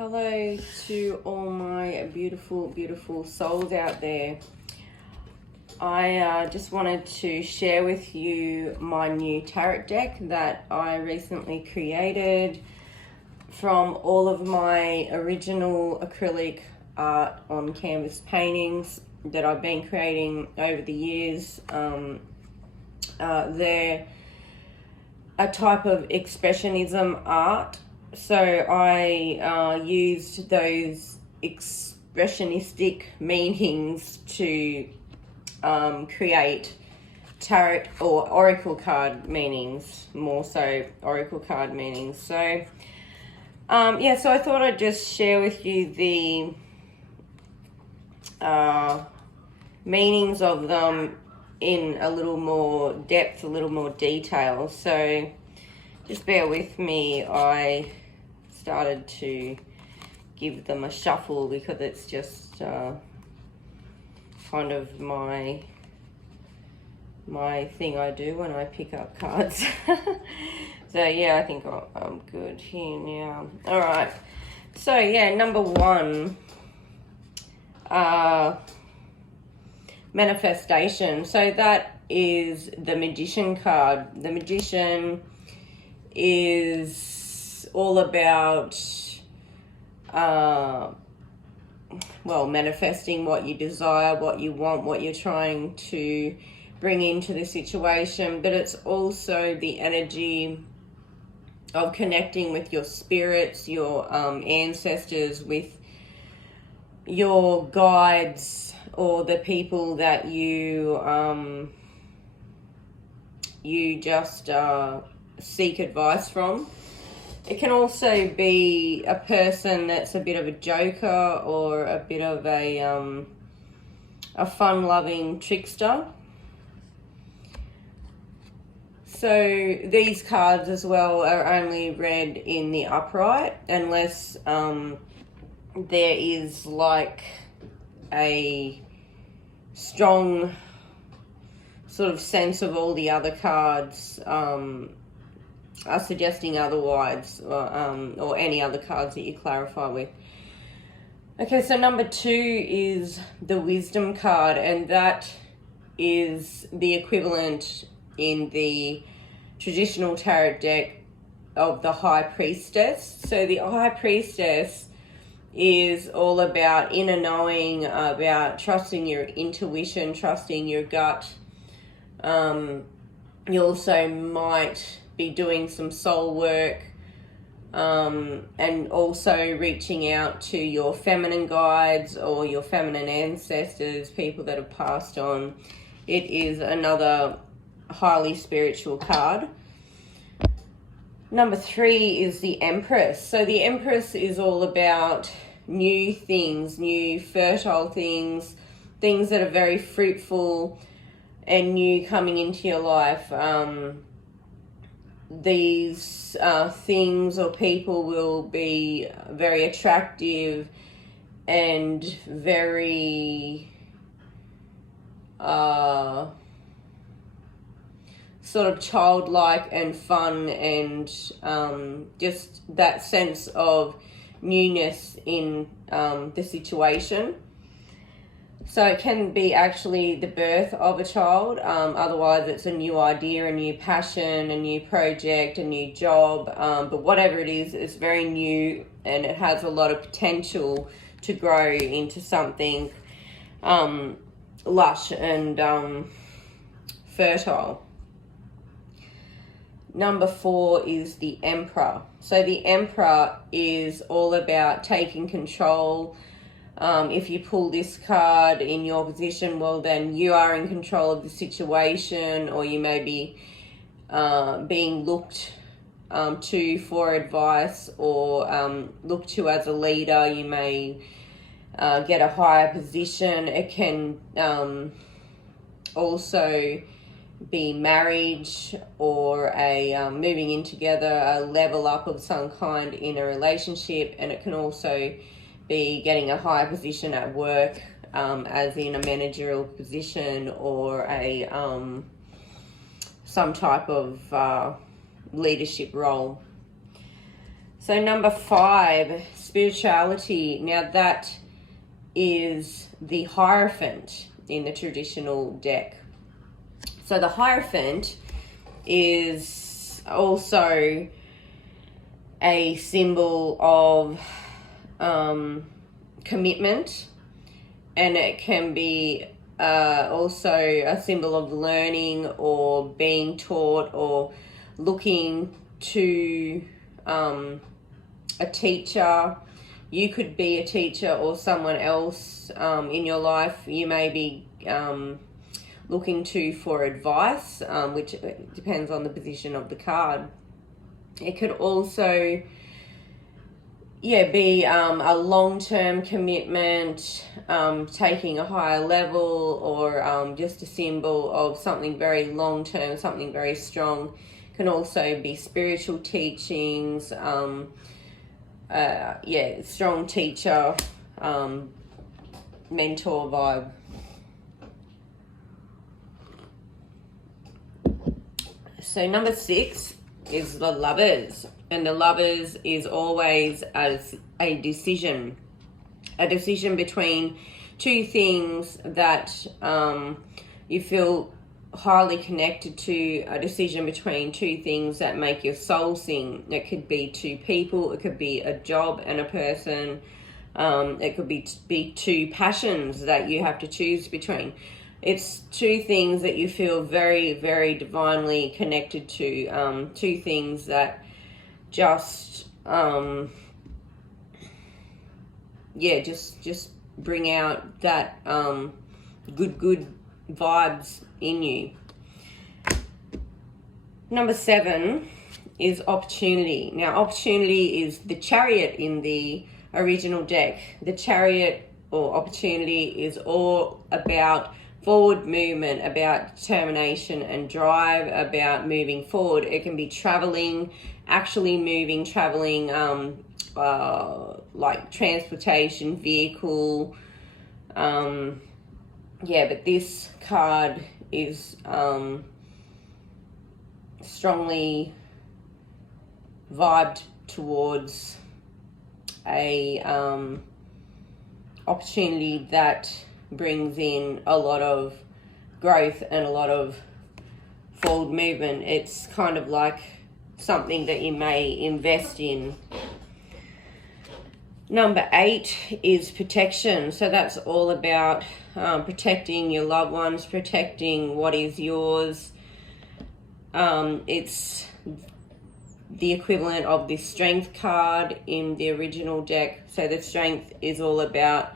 Hello to all my beautiful, beautiful souls out there. I just wanted to share with you my new tarot deck that I recently created from all of my original acrylic art on canvas paintings that I've been creating over the years. They're a type of Expressionism art. So I used those expressionistic meanings to create tarot or oracle card meanings, more so oracle card meanings. So so I thought I'd just share with you the meanings of them in a little more depth, a little more detail. So just bear with me. I started to give them a shuffle because it's just kind of my thing I do when I pick up cards. So yeah, I think I'm good here now. All right. So yeah, number one, manifestation. So that is the Magician card. The Magician is all about manifesting what you desire, what you want, what you're trying to bring into the situation, but it's also the energy of connecting with your spirits, your ancestors, with your guides, or the people that you just seek advice from. It can also be a person that's a bit of a joker or a bit of a fun-loving trickster. So these cards as well are only read in the upright unless there is like a strong sort of sense of all the other cards are suggesting otherwise, or any other cards that you clarify with. Okay, so number two is the Wisdom card, and that is the equivalent in the traditional tarot deck of the High Priestess. So the High Priestess is all about inner knowing, about trusting your intuition, trusting your gut. You also might be doing some soul work, and also reaching out to your feminine guides or your feminine ancestors, people that have passed on. It is another highly spiritual card. Number three is the Empress. So the Empress is all about new things, new fertile things, things that are very fruitful and new coming into your life. These things or people will be very attractive and very sort of childlike and fun, and just that sense of newness in the situation. So it can be actually the birth of a child. Otherwise, it's a new idea, a new passion, a new project, a new job. But whatever it is, it's very new and it has a lot of potential to grow into something lush and fertile. Number four is the Emperor. So the Emperor is all about taking control. If you pull this card in your position, well, then you are in control of the situation, or you may be being looked to for advice, or looked to as a leader. You may get a higher position. It can also be marriage or a moving in together, a level up of some kind in a relationship, and it can also be getting a higher position at work, as in a managerial position or a some type of leadership role. So number five spirituality. Now that is the Hierophant in the traditional deck. So the Hierophant is also a symbol of commitment, and it can be also a symbol of learning or being taught or looking to a teacher. You could be a teacher or someone else in your life you may be looking to for advice, which depends on the position of the card. It could also be a long-term commitment, taking a higher level, or just a symbol of something very long-term, something very strong. Can also be spiritual teachings, strong teacher, mentor vibe. So number 6 is the Lovers, and the Lovers is always a decision between two things that you feel highly connected to, a decision between two things that make your soul sing. It could be two people, it could be a job and a person, it could be two passions that you have to choose between. It's two things that you feel very, very divinely connected to, two things that just just bring out that good vibes in you. Number 7 is Opportunity. Now, Opportunity is the Chariot in the original deck. The Chariot or Opportunity is all about forward movement, about determination and drive, about moving forward. It can be traveling, actually moving, traveling, like transportation, vehicle. But this card is strongly vibed towards a opportunity that brings in a lot of growth and a lot of forward movement. It's kind of like something that you may invest in. Number 8 is Protection. So that's all about protecting your loved ones, protecting what is yours. It's the equivalent of the Strength card in the original deck. So the Strength is all about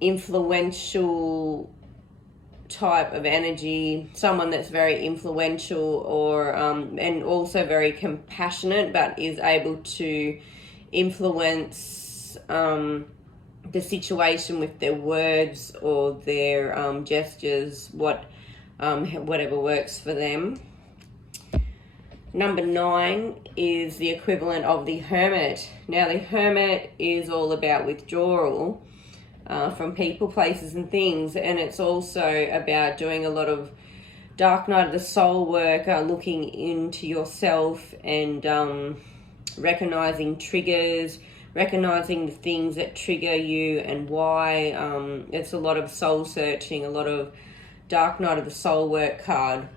influential type of energy, someone that's very influential or and also very compassionate, but is able to influence the situation with their words or their gestures, whatever works for them. Number 9 is the equivalent of the Hermit. Now the Hermit is all about withdrawal from people, places and things, and it's also about doing a lot of dark night of the soul work, looking into yourself and recognizing triggers, recognizing the things that trigger you and why. It's a lot of soul searching, a lot of dark night of the soul work card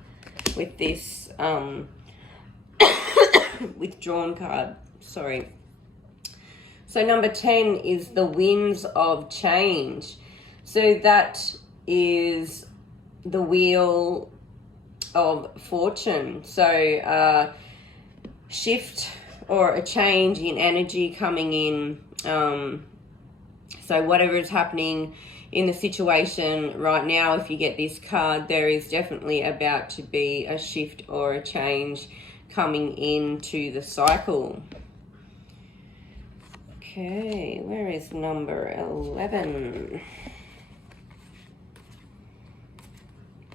with this withdrawn card. Sorry. So number 10 is the Winds of Change. So that is the Wheel of Fortune. So shift or a change in energy coming in. So whatever is happening in the situation right now, if you get this card, there is definitely about to be a shift or a change coming into the cycle. Okay, where is number 11?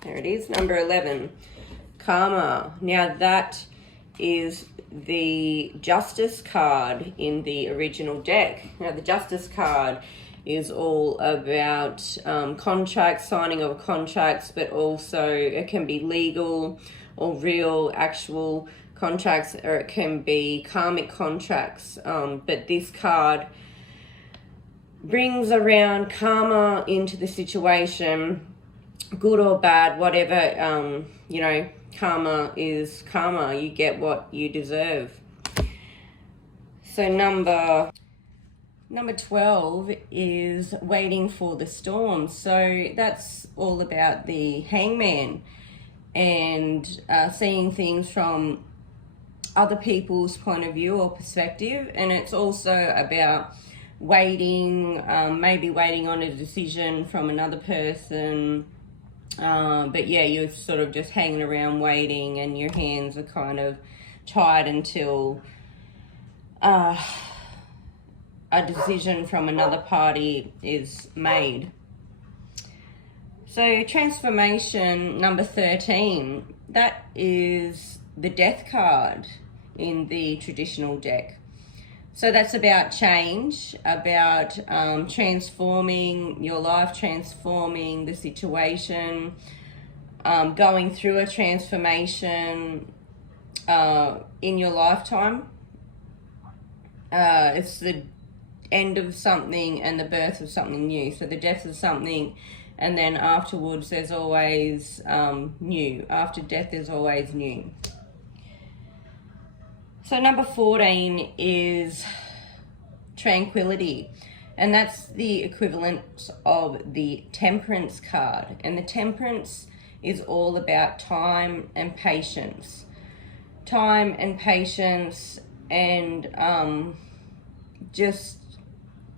There it is, number 11, Karma. Now that is the Justice card in the original deck. Now the Justice card is all about contracts, signing of contracts, but also it can be legal or real, actual contracts, or it can be karmic contracts. But this card brings around karma into the situation, good or bad, whatever. You know, karma is karma. You get what you deserve. So number 12 is waiting for the storm. So that's all about the hangman and seeing things from other people's point of view or perspective. And it's also about waiting, maybe waiting on a decision from another person. But yeah, you're sort of just hanging around waiting, and your hands are kind of tied until a decision from another party is made. So transformation number 13, that is the death card in the traditional deck. So that's about change, about transforming your life, transforming the situation, going through a transformation in your lifetime. It's the end of something and the birth of something new. So the death of something, and then afterwards there's always new. After death there's always new. So number 14 is tranquility, and that's the equivalent of the temperance card. And the temperance is all about time and patience. Time and patience and just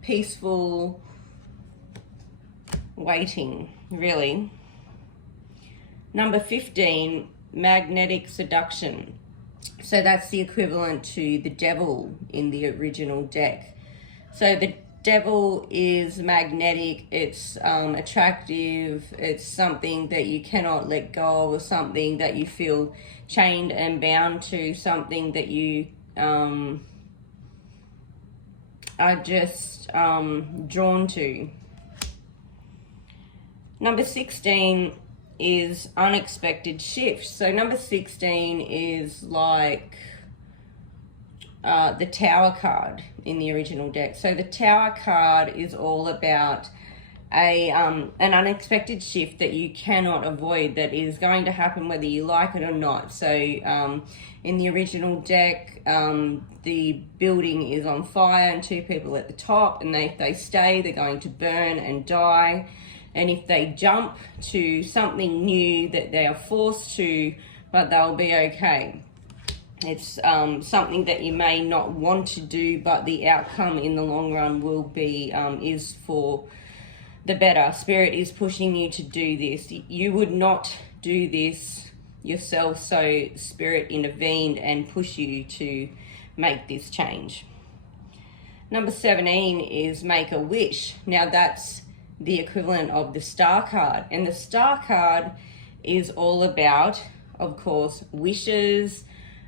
peaceful waiting, really. Number 15, magnetic seduction. So that's the equivalent to the devil in the original deck. So the devil is magnetic, it's attractive, it's something that you cannot let go of, or something that you feel chained and bound to, something that you are just drawn to. Number 16 is unexpected shifts. So number 16 is like the Tower card in the original deck. So the Tower card is all about an unexpected shift that you cannot avoid, that is going to happen whether you like it or not. So in the original deck, the building is on fire and two people at the top, and if they stay, they're going to burn and die. And if they jump to something new, that they are forced to, but they'll be okay. It's something that you may not want to do, but the outcome in the long run will be is for the better. Spirit is pushing you to do this. You would not do this yourself, so Spirit intervened and pushed you to make this change. Number 17 is make a wish. Now that's the equivalent of the Star card, and the Star card is all about, of course, wishes,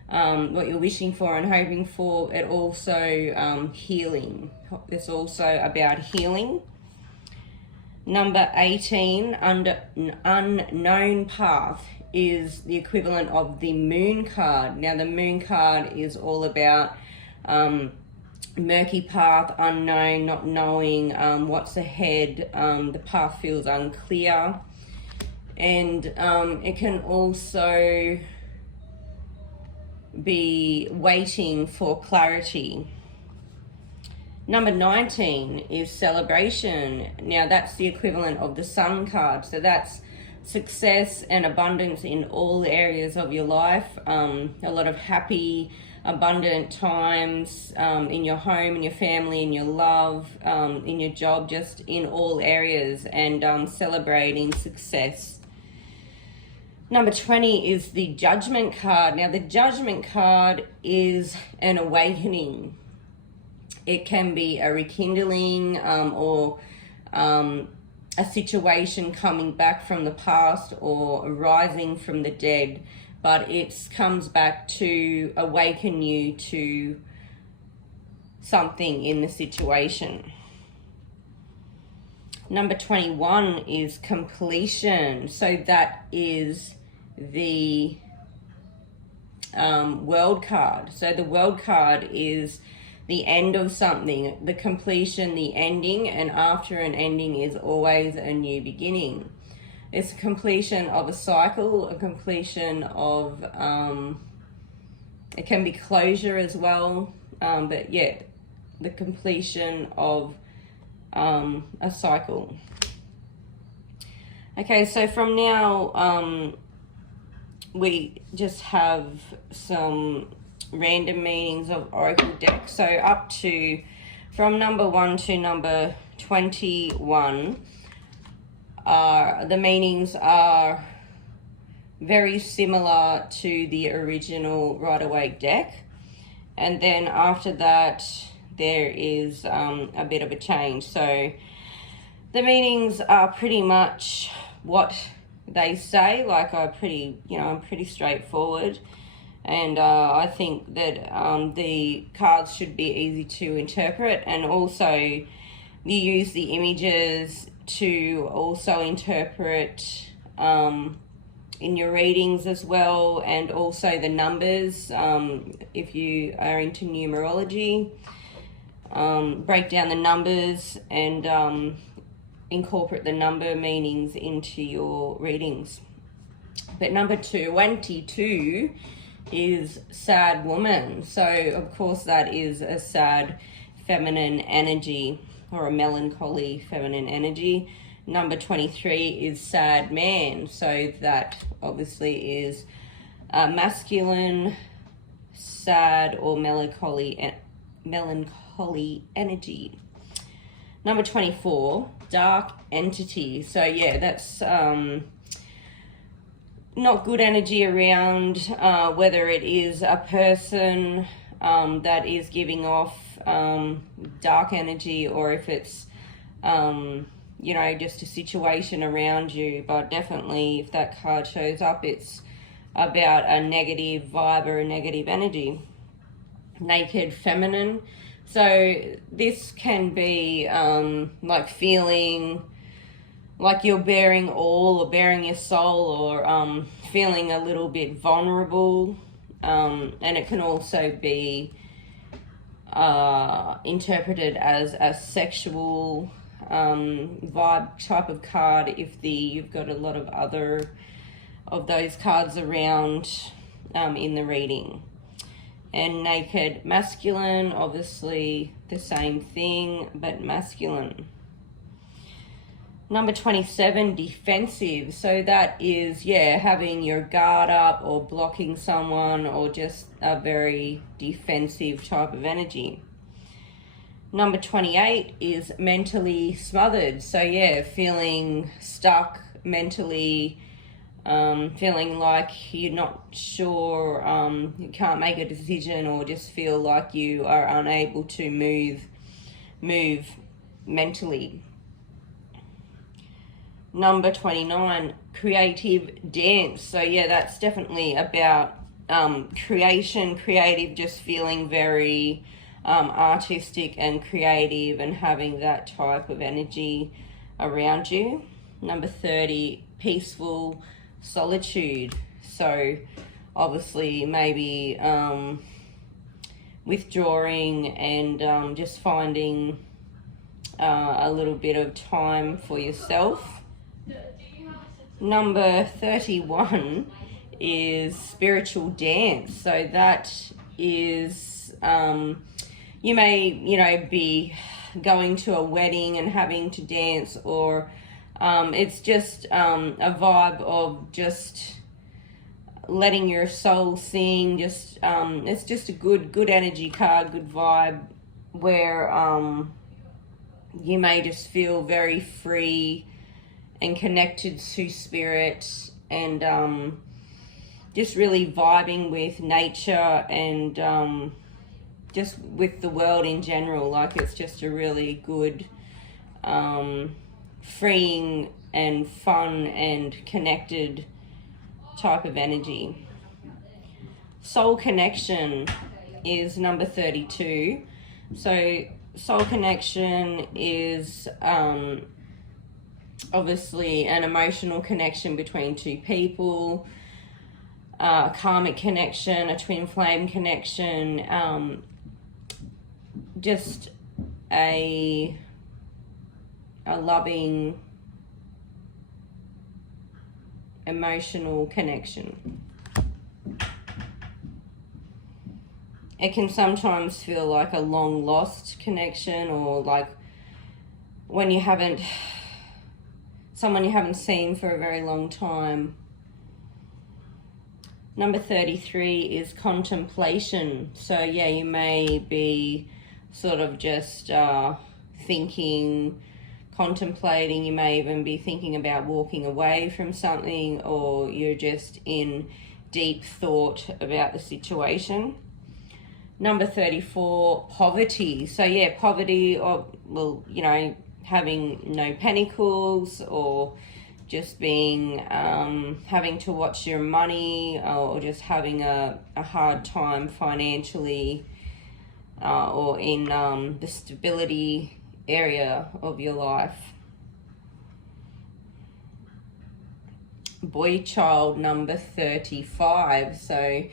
what you're wishing for and hoping for. It also healing. It's also about healing. Number 18, unknown path, is the equivalent of the Moon card. Now the Moon card is all about murky path, unknown, not knowing what's ahead. The path feels unclear, and it can also be waiting for clarity. Number 19 is celebration. Now that's the equivalent of the Sun card. So that's success and abundance in all areas of your life. A lot of happy, abundant times in your home, in your family, in your love, in your job, just in all areas, and celebrating success. Number 20 is the Judgment card. Now the Judgment card is an awakening. It can be a rekindling or a situation coming back from the past or rising from the dead, but it comes back to awaken you to something in the situation. Number 21 is completion. So that is the world card. So the world card is the end of something, the completion, the ending, and after an ending is always a new beginning. It's a completion of a cycle, a completion of, it can be closure as well, but yeah, the completion of a cycle. Okay, so from now, we just have some random meanings of Oracle deck. So up to, from number 1 to number 21, the meanings are very similar to the original Rider-Waite deck. And then after that, there is a bit of a change. So the meanings are pretty much what they say, like I'm pretty straightforward. And I think that the cards should be easy to interpret, and also you use the images to also interpret in your readings as well, and also the numbers if you are into numerology. Break down the numbers and incorporate the number meanings into your readings. But number 22 is sad woman. So of course that is a sad feminine energy, or a melancholy feminine energy. Number 23 is sad man. So that obviously is masculine, sad, or melancholy energy. Number 24, dark entity. So yeah, that's not good energy around, whether it is a person that is giving off dark energy, or if it's just a situation around you. But definitely if that card shows up, it's about a negative vibe or a negative energy. Naked feminine. So this can be like feeling like you're bearing all, or bearing your soul, or feeling a little bit vulnerable. And it can also be interpreted as a sexual vibe type of card if you've got a lot of other of those cards around in the reading. And naked masculine, obviously the same thing, but masculine. Number 27, defensive. So that is, having your guard up, or blocking someone, or just a very defensive type of energy. Number 28 is mentally smothered. So feeling stuck mentally, feeling like you're not sure, you can't make a decision, or just feel like you are unable to move mentally. Number 29, creative dance. So that's definitely about creative, just feeling very artistic and creative, and having that type of energy around you. Number 30, peaceful solitude. So obviously maybe withdrawing and just finding a little bit of time for yourself. Number 31 is spiritual dance. So that is, you may, be going to a wedding and having to dance, or it's just a vibe of just letting your soul sing. Just it's just a good energy card, good vibe, where you may just feel very free and connected to spirit, and just really vibing with nature, and just with the world in general. Like, it's just a really good freeing and fun and connected type of energy. Soul connection is number 32. So soul connection is obviously an emotional connection between two people. karmic connection, a twin flame connection, just a loving emotional connection. It can sometimes feel like a long lost connection, or like when you haven't, someone you haven't seen for a very long time. Number 33 is contemplation. So yeah, you may be sort of just thinking, contemplating. You may even be thinking about walking away from something, or you're just in deep thought about the situation. Number 34, poverty. So yeah, poverty, or, well, you know, having no pentacles, or just being, having to watch your money, or just having a hard time financially, or in the stability area of your life. Boy child, number 35. So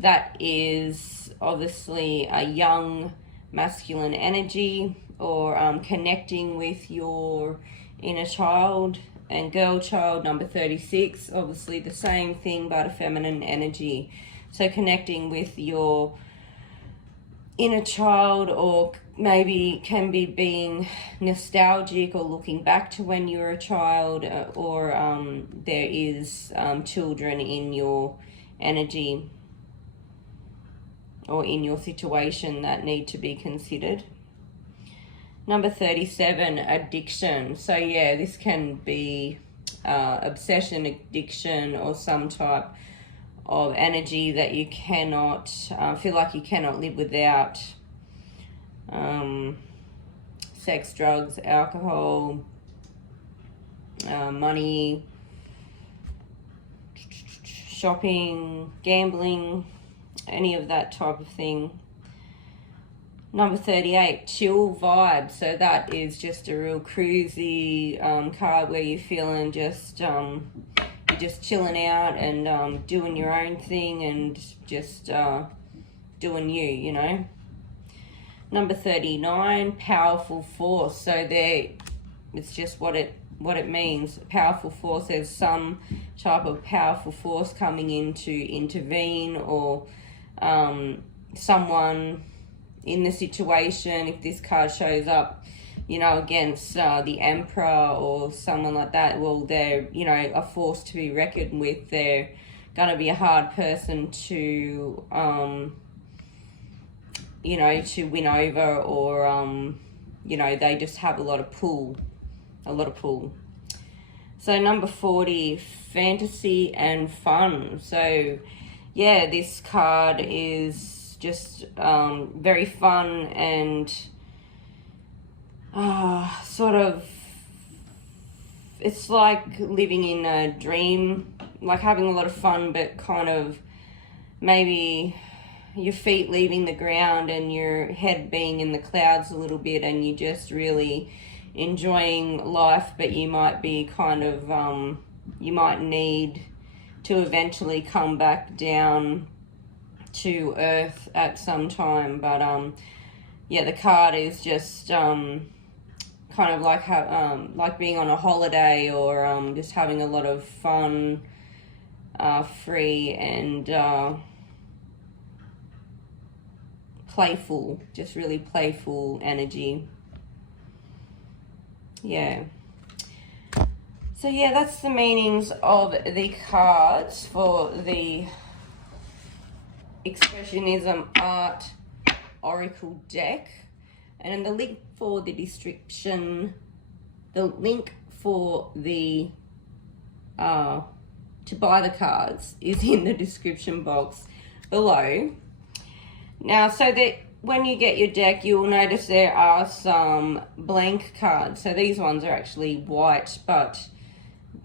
that is obviously a young masculine energy, or connecting with your inner child. And girl child, number 36, obviously the same thing, but a feminine energy. So connecting with your inner child, or maybe can be being nostalgic, or looking back to when you were a child, or there is children in your energy or in your situation that need to be considered. Number 37, addiction. So yeah, this can be obsession, addiction, or some type of energy that you cannot, feel like you cannot live without. Sex, drugs, alcohol, money, shopping, gambling, any of that type of thing. Number 38, chill vibe. So that is just a real cruisy card where you're feeling just, you're just chilling out and doing your own thing, and just doing you, you know. Number 39, powerful force. So there, it's just what it means. Powerful force. There's some type of powerful force coming in to intervene, or someone in the situation. If this card shows up, you know, against the Emperor or someone like that, well, they're, you know, a force to be reckoned with. They're going to be a hard person to, you know, to win over, or, you know, they just have a lot of pull. So number 40, fantasy and fun. So yeah, this card is just very fun, and sort of, it's like living in a dream, like having a lot of fun, but kind of maybe your feet leaving the ground and your head being in the clouds a little bit, and you're just really enjoying life, but you might be kind of, you might need to eventually come back down to earth at some time. But yeah, the card is just kind of like being on a holiday, or just having a lot of fun, free and playful, just really playful energy. Yeah. So yeah, that's the meanings of the cards for the Expressionism Art Oracle deck. And the link for the description, the link for the to buy the cards is in the description box below. Now, so that when you get your deck, you will notice there are some blank cards. So these ones are actually white, but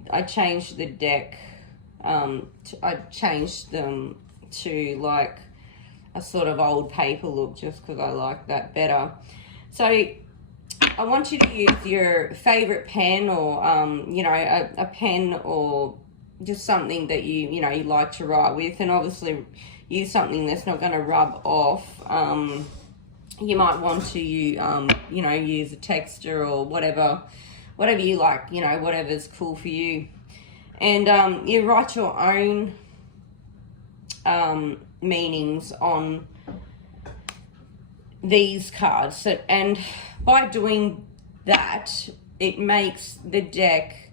I changed the deck, I changed them to like a sort of old paper look, just because I like that better. So I want you to use your favorite pen, or you know, a pen or just something that you like to write with, and obviously use something that's not going to rub off. You might want to use a texture or whatever you like, whatever's cool for you. And you write your own meanings on these cards. So, and by doing that, it makes the deck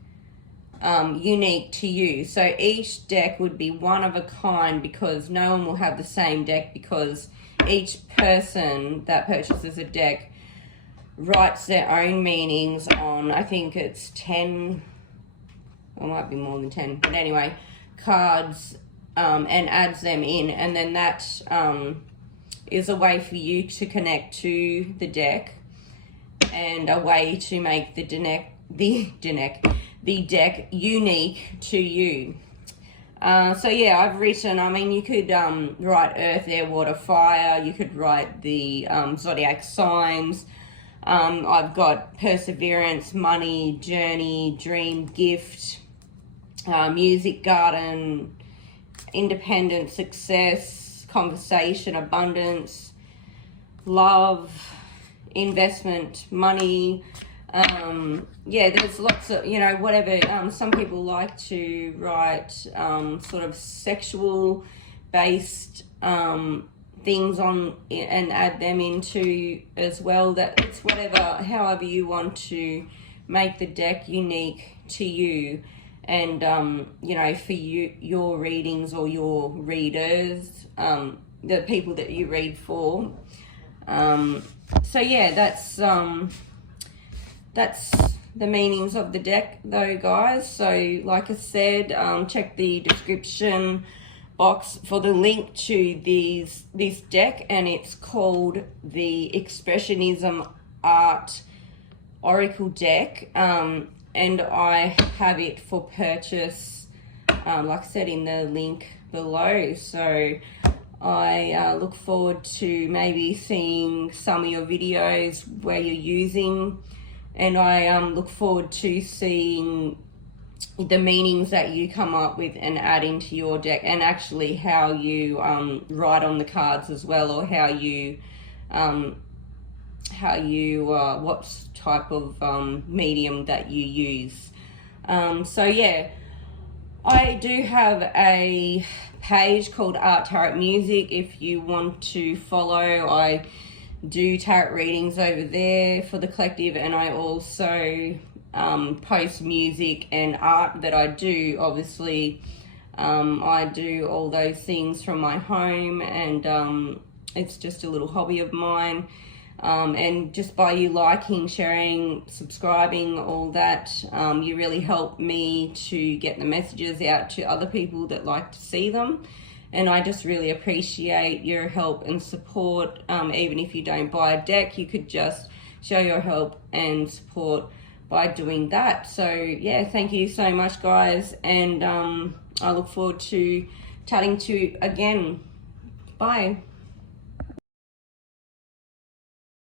unique to you. So each deck would be one of a kind, because no one will have the same deck, because each person that purchases a deck writes their own meanings on, I think it's 10, or might be more than 10, but anyway, cards, and adds them in, and then that is a way for you to connect to the deck, and a way to make the deck unique to you. So yeah, I've written, you could write earth, air, water, fire. You could write the zodiac signs. I've got perseverance, money, journey, dream, gift, music, garden, independence, success, conversation, abundance, love, investment, money. There's lots of, whatever. Some people like to write sort of sexual based things on and add them into as well. That it's however you want to make the deck unique to you, and for your readings or your readers, the people that you read for. So yeah, that's the meanings of the deck though, guys. So like I said, check the description box for the link to this deck, and it's called the Expressionism Art Oracle deck, and I have it for purchase, like I said, in the link below. So I look forward to maybe seeing some of your videos where you're using, and I look forward to seeing the meanings that you come up with and add into your deck, and actually how you write on the cards as well, or how you what type of medium that you use. So yeah, I do have a page called Art Tarot Music if you want to follow. I do tarot readings over there for the collective, and I also post music and art that I do. Obviously, I do all those things from my home, and it's just a little hobby of mine. And just by you liking, sharing, subscribing, all that, you really help me to get the messages out to other people that like to see them. And I just really appreciate your help and support. Even if you don't buy a deck, you could just show your help and support by doing that. So yeah, thank you so much, guys, and I look forward to chatting to you again. Bye.